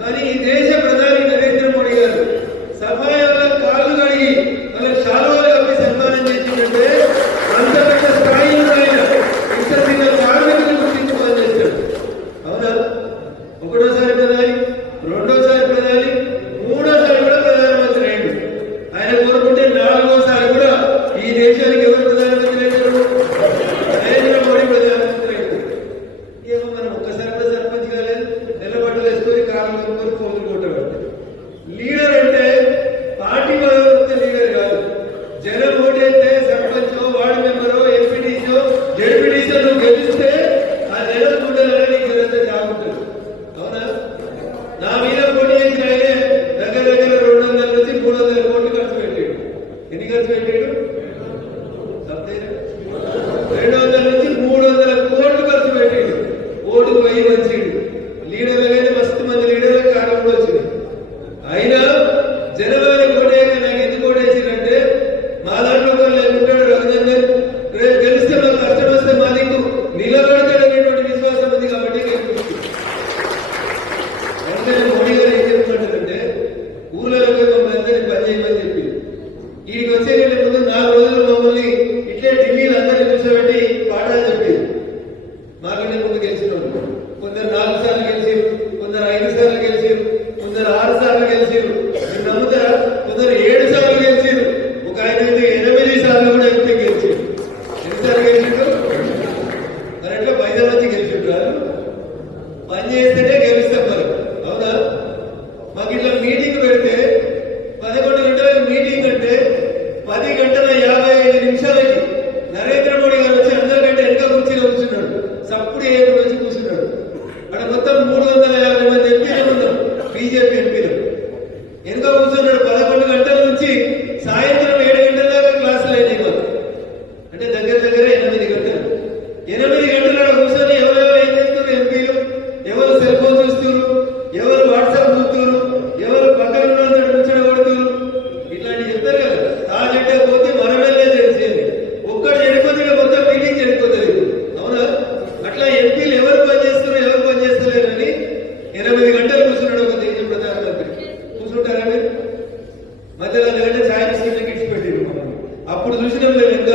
కానీ దేశ ప్రధాని నరేంద్ర మోడీ గారు సభ జనం ఓటేస్తే సర్పంచ్ వార్డు మెంబరు ఎంపీటీసో జడ్పీటీసో నువ్వు గెలిస్తే ఆ జనం చూడాలని నీకు జనంతా అవునా? నా మీద పోటీ చేసిన ఆయనే దగ్గర దగ్గర రెండు వందల నుంచి మూడు వందల కోట్లు ఖర్చు పెట్టాడు. ఎన్ని ఖర్చు పెట్టాడు? రెండు వందల నుంచి మూడు వందల కోట్లు ఖర్చు పెట్టాడు. ఓటుకు పోయి మంచిడు లీడర్లకైతే మస్తు మంది లీడర్లకు కారణంలో వచ్చింది అయినా until it ఎంపీలు ఎవరు పనిచేస్తున్నారు ఎవరు పనిచేస్తలేరని ఎనిమిది గంటలు కూర్చున్నాడు ఒక దేశం ప్రధానమంత్రి కూర్చుంటారా మధ్యలో గంట ఛాయ్ తీసుకెళ్ళి గిడిచిపెట్టిండు అప్పుడు చూసినాం మేము ఎంత